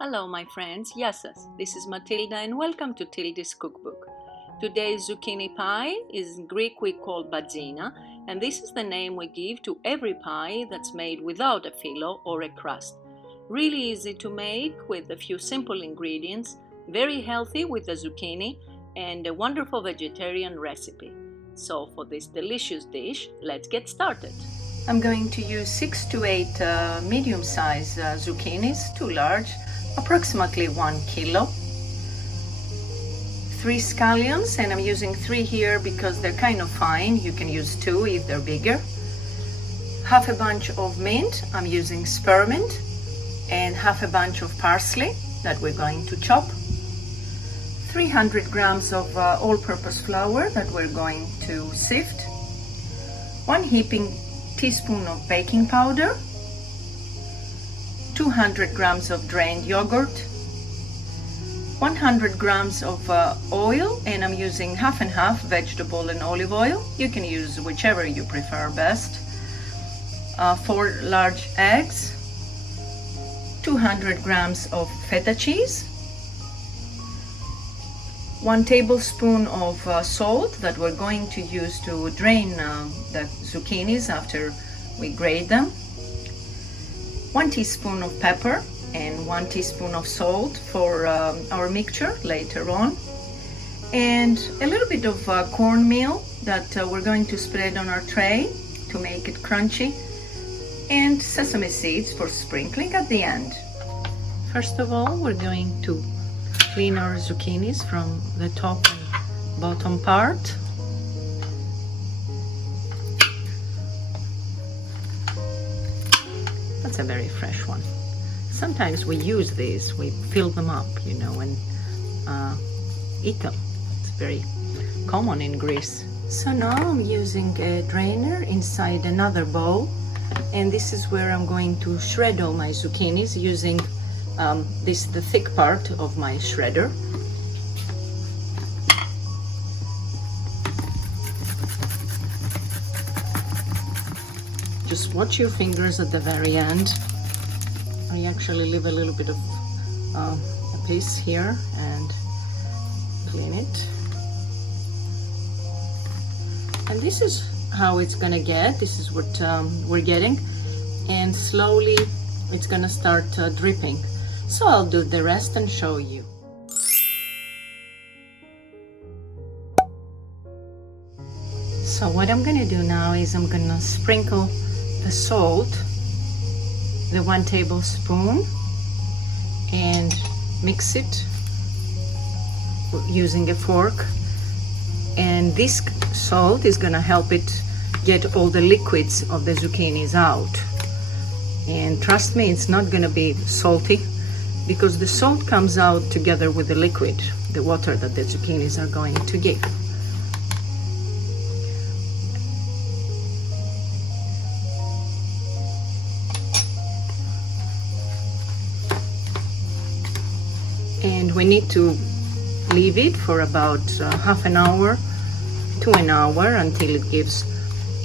Hello my friends, Yassas. This is Matilda and welcome to Tilda's cookbook. Today's zucchini pie is in Greek we call BAJINA, and this is the name we give to every pie that's made without a fύλλο or a crust. Really easy to make with a few simple ingredients, very healthy with the zucchini, and a wonderful vegetarian recipe. So for this delicious dish, let's get started. I'm going to use 6 to 8 medium-sized zucchinis, too large, approximately 1 kilo. 3 scallions, and I'm using 3 here because they're kind of fine. You can use 2 if they're bigger. Half a bunch of mint, I'm using spearmint, and half a bunch of parsley that we're going to chop. 300 grams of all-purpose flour that we're going to sift. 1 heaping teaspoon of baking powder. 200 grams of drained yogurt. 100 grams of oil, and I'm using half and half vegetable and olive oil. You can use whichever you prefer best. 4 large eggs. 200 grams of feta cheese. 1 tablespoon of salt that we're going to use to drain the zucchinis after we grate them. 1 teaspoon of pepper and 1 teaspoon of salt for our mixture later on. And a little bit of cornmeal that we're going to spread on our tray to make it crunchy. And sesame seeds for sprinkling at the end. First of all, we're going to clean our zucchinis from the top and bottom part. That's a very fresh one. Sometimes we use these, we fill them up, you know, and eat them. It's very common in Greece. So now I'm using a drainer inside another bowl, and this is where I'm going to shred all my zucchinis using the thick part of my shredder. Just watch your fingers at the very end. I actually leave a little bit of a piece here and clean it. And this is how it's gonna get. This is what we're getting, and slowly it's gonna start dripping. So I'll do the rest and show you. So what I'm gonna do now is I'm gonna sprinkle the salt, the 1 tablespoon, and mix it using a fork. And this salt is gonna help it get all the liquids of the zucchinis out. And trust me, it's not gonna be salty, because the salt comes out together with the liquid, the water that the zucchinis are going to give. And we need to leave it for about half an hour to an hour until it gives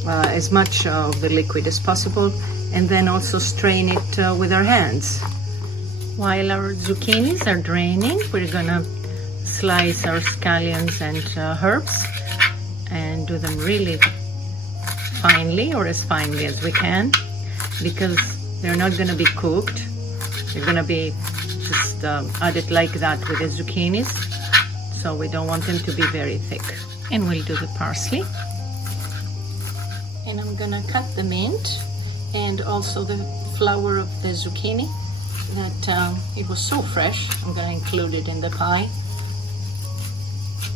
as much of the liquid as possible, and then also strain it with our hands. While our zucchinis are draining, we're gonna slice our scallions and herbs and do them really finely, or as finely as we can, because they're not gonna be cooked. They're gonna be just added like that with the zucchinis, so we don't want them to be very thick. And we'll do the parsley. And I'm gonna cut the mint and also the flower of the zucchini. That it was so fresh, I'm gonna include it in the pie.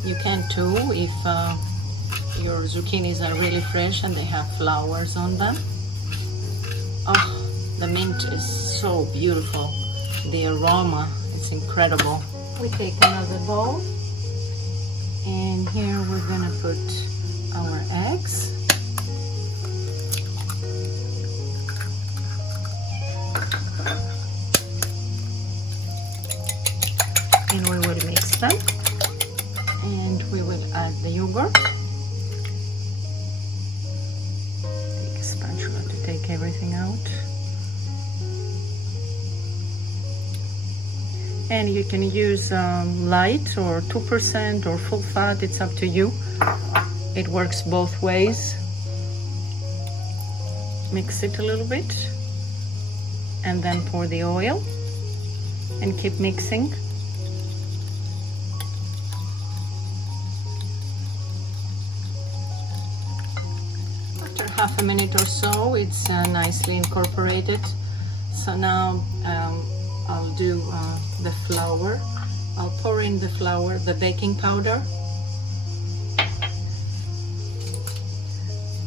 You can too if your zucchinis are really fresh and they have flowers on them. Oh, the mint is so beautiful. The aroma, it's incredible. We take another bowl, and here we're gonna put our eggs. And we will mix them, and we will add the yogurt. Take a spatula to take everything out. And you can use light or 2% or full fat, it's up to you. It works both ways. Mix it a little bit and then pour the oil and keep mixing. After half a minute or so, it's nicely incorporated. So now I'll do the flour. I'll pour in the flour, the baking powder,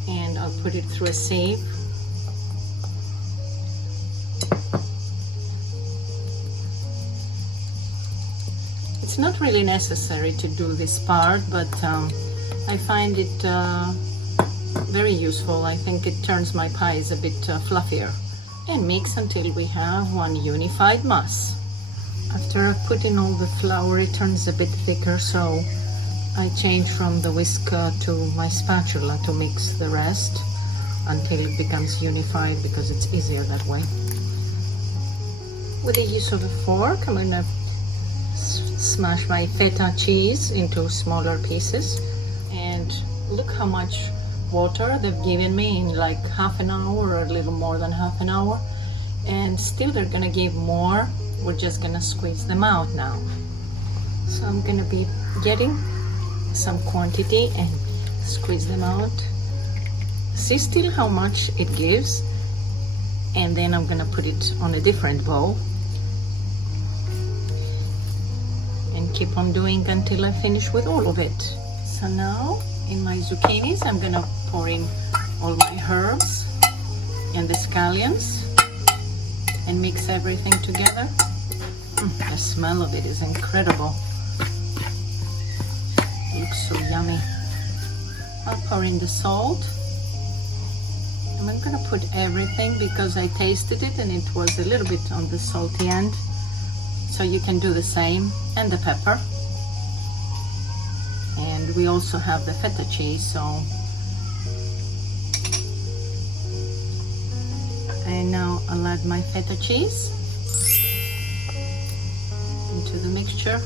and I'll put it through a sieve. It's not really necessary to do this part, but I find it very useful. I think it turns my pies a bit fluffier. And mix until we have one unified mass. After I've put in all the flour, it turns a bit thicker, so I change from the whisk to my spatula to mix the rest until it becomes unified, because it's easier that way. With the use of a fork, I'm gonna smash my feta cheese into smaller pieces, and look how much water they've given me in like half an hour or a little more than half an hour, and still they're gonna give more. We're just gonna squeeze them out now. So I'm gonna be getting some quantity and squeeze them out. See still how much it gives, and then I'm gonna put it on a different bowl and keep on doing until I finish with all of it. So now in my zucchinis, I'm gonna pour in all my herbs and the scallions and mix everything together. The smell of it is incredible. It looks so yummy. I'll pour in the salt. And I'm gonna put everything because I tasted it and it was a little bit on the salty end. So you can do the same. And the pepper. And we also have the feta cheese, so. And now I'll add my feta cheese into the mixture.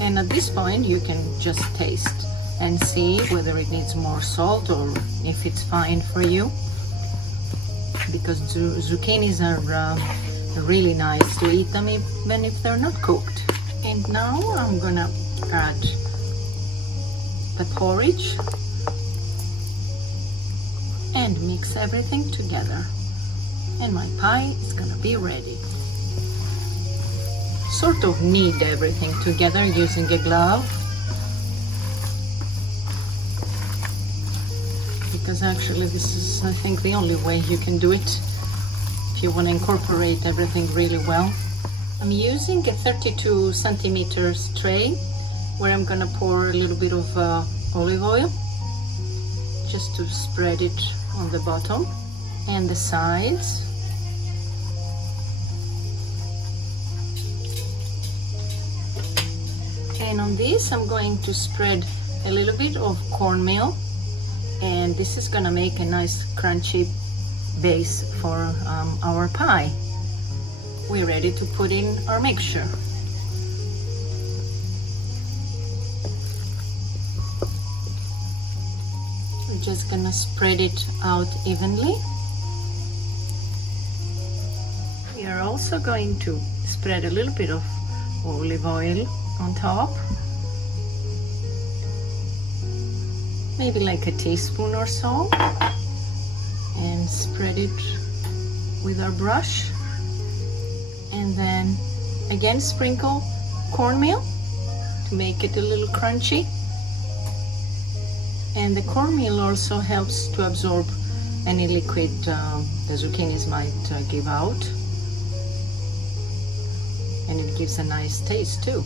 And at this point you can just taste and see whether it needs more salt or if it's fine for you, because zucchinis are really nice to eat them even if they're not cooked. And now I'm gonna add the porridge and mix everything together, and my pie is gonna be ready. Sort of knead everything together using a glove, because actually this is, I think, the only way you can do it if you want to incorporate everything really well. I'm using a 32 centimeters tray where I'm gonna pour a little bit of olive oil just to spread it on the bottom and the sides. And on this I'm going to spread a little bit of cornmeal, and this is gonna make a nice crunchy base for our pie. We're ready to put in our mixture. We're just gonna spread it out evenly. We are also going to spread a little bit of olive oil on top, maybe like a teaspoon or so, and spread it with our brush, and then again sprinkle cornmeal to make it a little crunchy. And the cornmeal also helps to absorb any liquid the zucchinis might give out, and it gives a nice taste too.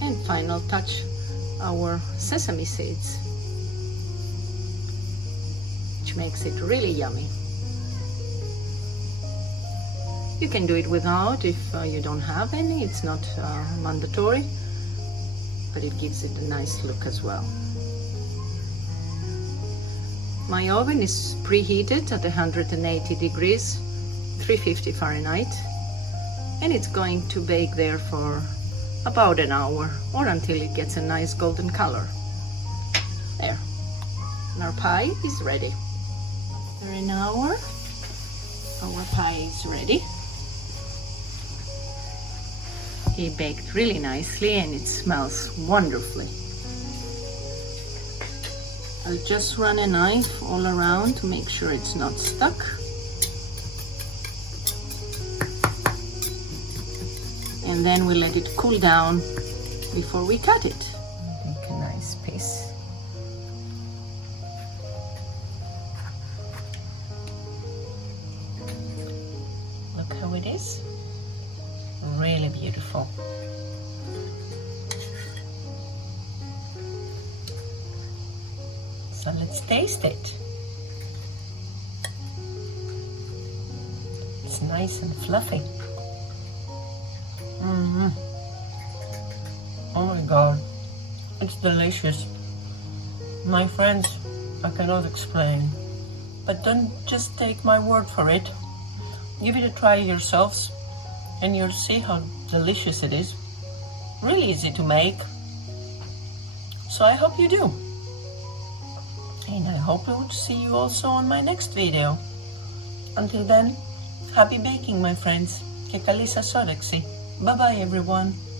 And final touch, our sesame seeds, which makes it really yummy. You can do it without if you don't have any. It's not mandatory, but it gives it a nice look as well. My oven is preheated at 180 degrees, 350 Fahrenheit, and it's going to bake there for about an hour or until it gets a nice golden color. There. And our pie is ready. After an hour, our pie is ready. It baked really nicely and it smells wonderfully. I'll just run a knife all around to make sure it's not stuck. And then we'll let it cool down before we cut it. Make a nice piece. Look how it is. Really beautiful. So let's taste it. It's nice and fluffy. Oh my god, it's delicious. My friends, I cannot explain. But don't just take my word for it. Give it a try yourselves and you'll see how delicious it is. Really easy to make. So I hope you do. And I hope I will see you also on my next video. Until then, happy baking my friends. Και καλή σας όρεξη. Bye bye everyone.